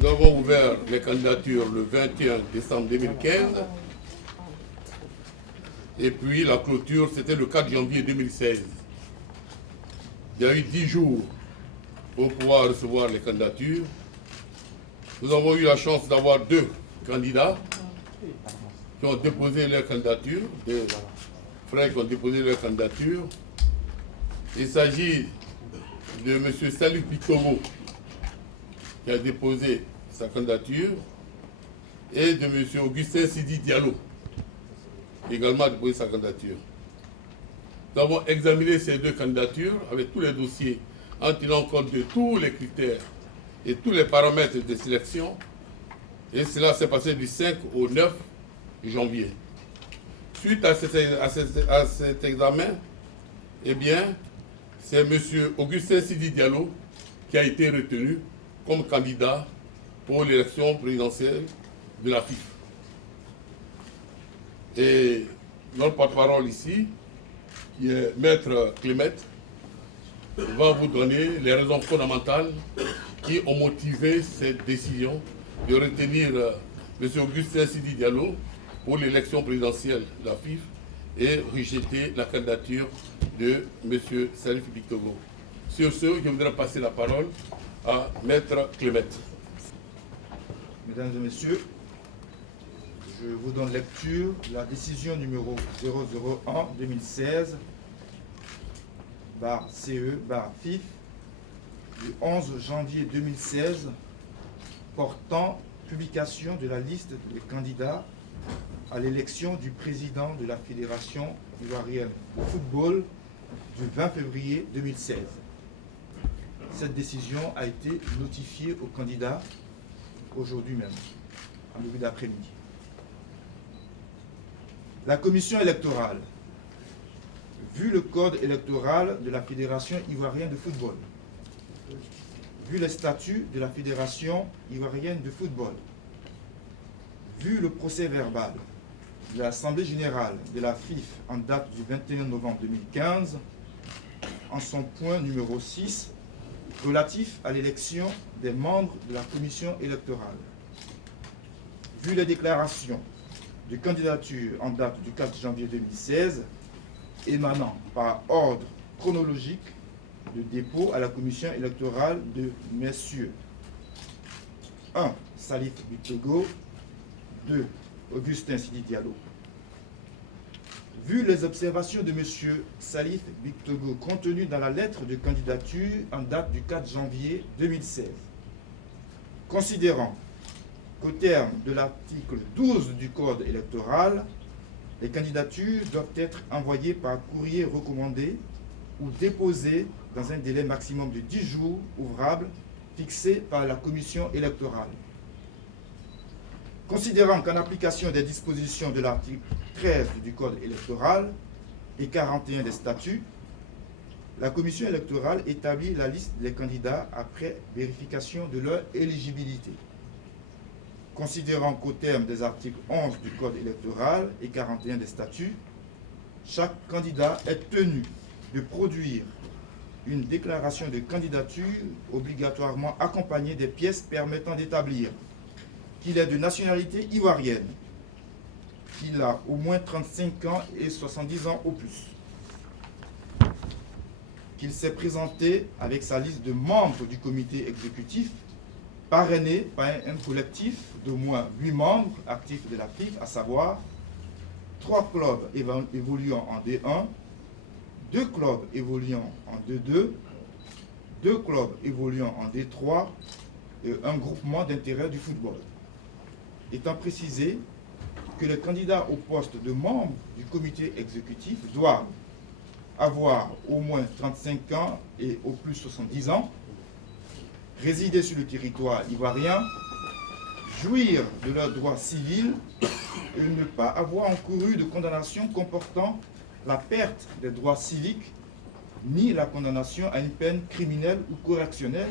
Nous avons ouvert les candidatures le 21 décembre 2015. Et puis la clôture, c'était le 4 janvier 2016. Il y a eu 10 jours pour pouvoir recevoir les candidatures. Nous avons eu la chance d'avoir 2 candidats qui ont déposé leur candidature, des frères qui ont déposé leur candidature. Il s'agit de M. Salif Bictogo qui a déposé sa candidature et de M. Augustin Sidi Diallo qui a également déposé sa candidature. Nous avons examiné ces 2 candidatures avec tous les dossiers en tenant compte de tous les critères et tous les paramètres de sélection. Et cela s'est passé du 5 au 9 janvier. Suite à cet examen, eh bien, c'est M. Augustin Sidi Diallo qui a été retenu comme candidat pour l'élection présidentielle de la FIF. Et notre porte-parole ici, qui est Maître Clémet, va vous donner les raisons fondamentales qui ont motivé cette décision de retenir M. Augustin Sidi Diallo pour l'élection présidentielle de la FIF et rejeter la candidature de M. Salif Bictogo. Sur ce, je voudrais passer la parole à Maître Clémet. Mesdames et messieurs, je vous donne lecture de la décision numéro 001-2016 CE/FIF du 11 janvier 2016 portant publication de la liste des candidats à l'élection du président de la Fédération ivoirienne de football du 20 février 2016. Cette décision a été notifiée aux candidats aujourd'hui même, en début d'après-midi. La commission électorale, vu le code électoral de la Fédération ivoirienne de football, vu les statuts de la Fédération ivoirienne de football, vu le procès-verbal de l'Assemblée générale de la FIF en date du 21 novembre 2015, en son point numéro 6, relatif à l'élection des membres de la commission électorale, vu les déclarations de candidature en date du 4 janvier 2016, émanant par ordre chronologique de dépôt à la commission électorale de messieurs 1. Salif Bictogo, 2. Augustin Sidi Diallo. Vu les observations de M. Salif Bictogo contenues dans la lettre de candidature en date du 4 janvier 2016, considérant qu'au terme de l'article 12 du Code électoral, les candidatures doivent être envoyées par courrier recommandé ou déposées dans un délai maximum de 10 jours ouvrables fixé par la commission électorale. Considérant qu'en application des dispositions de l'article 13 du Code électoral et 41 des statuts, la commission électorale établit la liste des candidats après vérification de leur éligibilité. Considérant qu'au terme des articles 11 du Code électoral et 41 des statuts, chaque candidat est tenu de produire une déclaration de candidature obligatoirement accompagnée des pièces permettant d'établir qu'il est de nationalité ivoirienne, qu'il a au moins 35 ans et 70 ans au plus, qu'il s'est présenté avec sa liste de membres du comité exécutif, parrainé par un collectif d'au moins 8 membres actifs de la FIF, à savoir 3 clubs évoluant en D1, 2 clubs évoluant en D2, 2 clubs évoluant en D3 et un groupement d'intérêt du football. Étant précisé que les candidats au poste de membre du comité exécutif doivent avoir au moins 35 ans et au plus 70 ans, résider sur le territoire ivoirien, jouir de leurs droits civils et ne pas avoir encouru de condamnation comportant la perte des droits civiques ni la condamnation à une peine criminelle ou correctionnelle,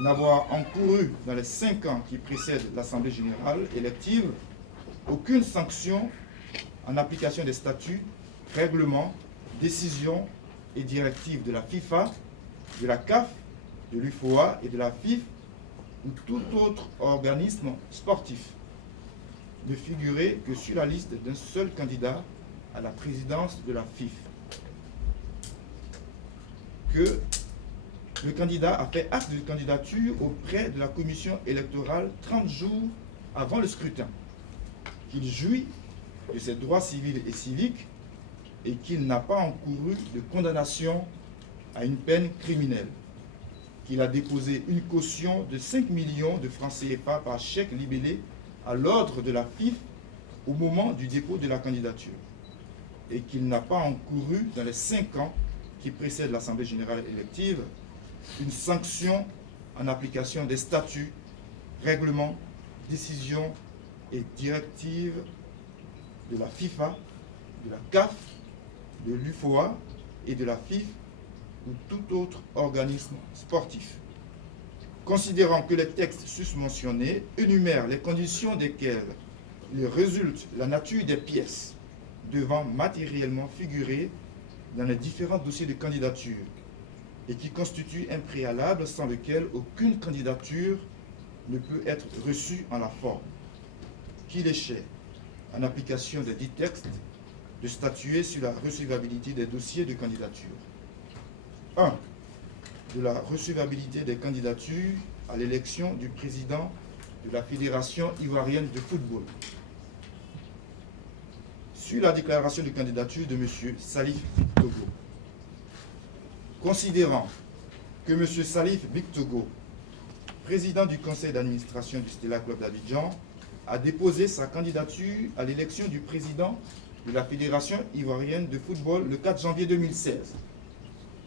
n'avoir encouru dans les 5 ans qui précèdent l'Assemblée générale élective aucune sanction en application des statuts, règlements, décisions et directives de la FIFA, de la CAF, de l'UFOA et de la FIF ou tout autre organisme sportif ne figurait que sur la liste d'un seul candidat à la présidence de la FIF. Que le candidat a fait acte de candidature auprès de la commission électorale 30 jours avant le scrutin, qu'il jouit de ses droits civils et civiques et qu'il n'a pas encouru de condamnation à une peine criminelle, qu'il a déposé une caution de 5 millions de francs CFA par chèque libellé à l'ordre de la FIF au moment du dépôt de la candidature, et qu'il n'a pas encouru dans les 5 ans qui précèdent l'Assemblée générale élective une sanction en application des statuts, règlements, décisions et directives de la FIFA, de la CAF, de l'UFOA et de la FIF ou tout autre organisme sportif. Considérant que les textes susmentionnés énumèrent les conditions desquelles il résulte la nature des pièces devant matériellement figurer dans les différents dossiers de candidature et qui constituent un préalable sans lequel aucune candidature ne peut être reçue en la forme, qu'il est cher, en application des dits textes, de statuer sur la recevabilité des dossiers de candidature. 1. De la recevabilité des candidatures à l'élection du président de la Fédération ivoirienne de football. Sur la déclaration de candidature de M. Salif Bictogo. Considérant que M. Salif Bictogo, président du conseil d'administration du Stella Club d'Abidjan, a déposé sa candidature à l'élection du président de la Fédération ivoirienne de football le 4 janvier 2016,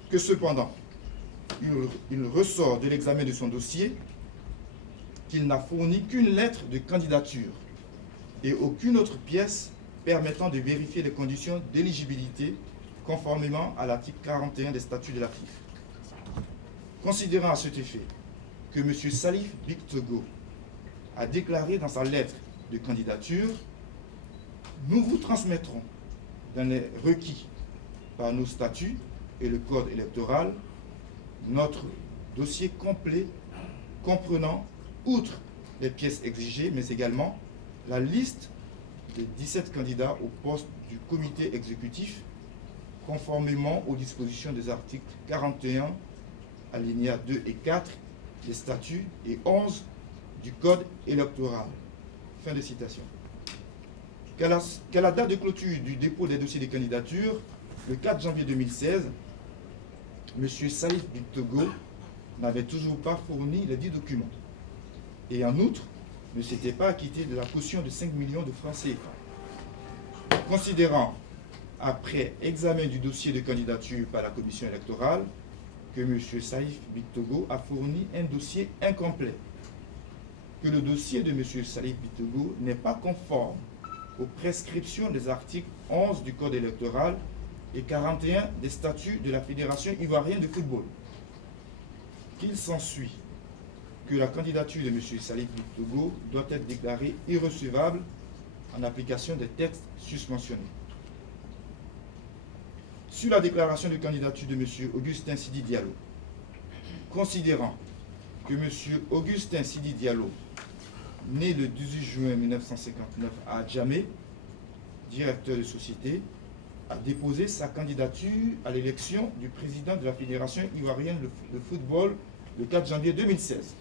que cependant, il ressort de l'examen de son dossier qu'il n'a fourni qu'une lettre de candidature et aucune autre pièce permettant de vérifier les conditions d'éligibilité conformément à l'article 41 des statuts de la FIF. Considérant à cet effet que M. Salif Bictogo a déclaré dans sa lettre de candidature, nous vous transmettrons dans les requis par nos statuts et le code électoral notre dossier complet comprenant, outre les pièces exigées, mais également la liste des 17 candidats au poste du comité exécutif conformément aux dispositions des articles 41, alinéas 2 et 4 des statuts et 11 du code électoral. Fin de citation. Qu'à la date de clôture du dépôt des dossiers de candidature, le 4 janvier 2016, M. Salif Bictogo n'avait toujours pas fourni les 10 documents. Et en outre, ne s'était pas acquitté de la caution de 5 millions de francs CFA. Considérant, après examen du dossier de candidature par la commission électorale, que M. Salif Bictogo a fourni un dossier incomplet, que le dossier de M. Salif Bictogo n'est pas conforme aux prescriptions des articles 11 du Code électoral et 41 des statuts de la Fédération ivoirienne de football, qu'il s'ensuit que la candidature de M. Salif Bictogo doit être déclarée irrecevable en application des textes susmentionnés. Sur la déclaration de candidature de M. Augustin Sidi Diallo, considérant que M. Augustin Sidi Diallo, né le 18 juin 1959 à Adjamé, directeur de société, a déposé sa candidature à l'élection du président de la Fédération ivoirienne de football le 4 janvier 2016,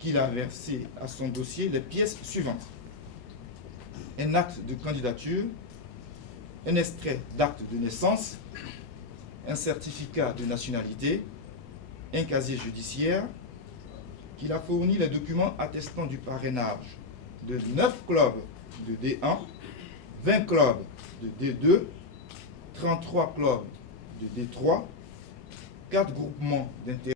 qu'il a versé à son dossier les pièces suivantes: un acte de candidature, un extrait d'acte de naissance, un certificat de nationalité, un casier judiciaire, qu'il a fourni les documents attestant du parrainage de 9 clubs de D1, 20 clubs de D2, 33 clubs de D3, 4 groupements d'intérêt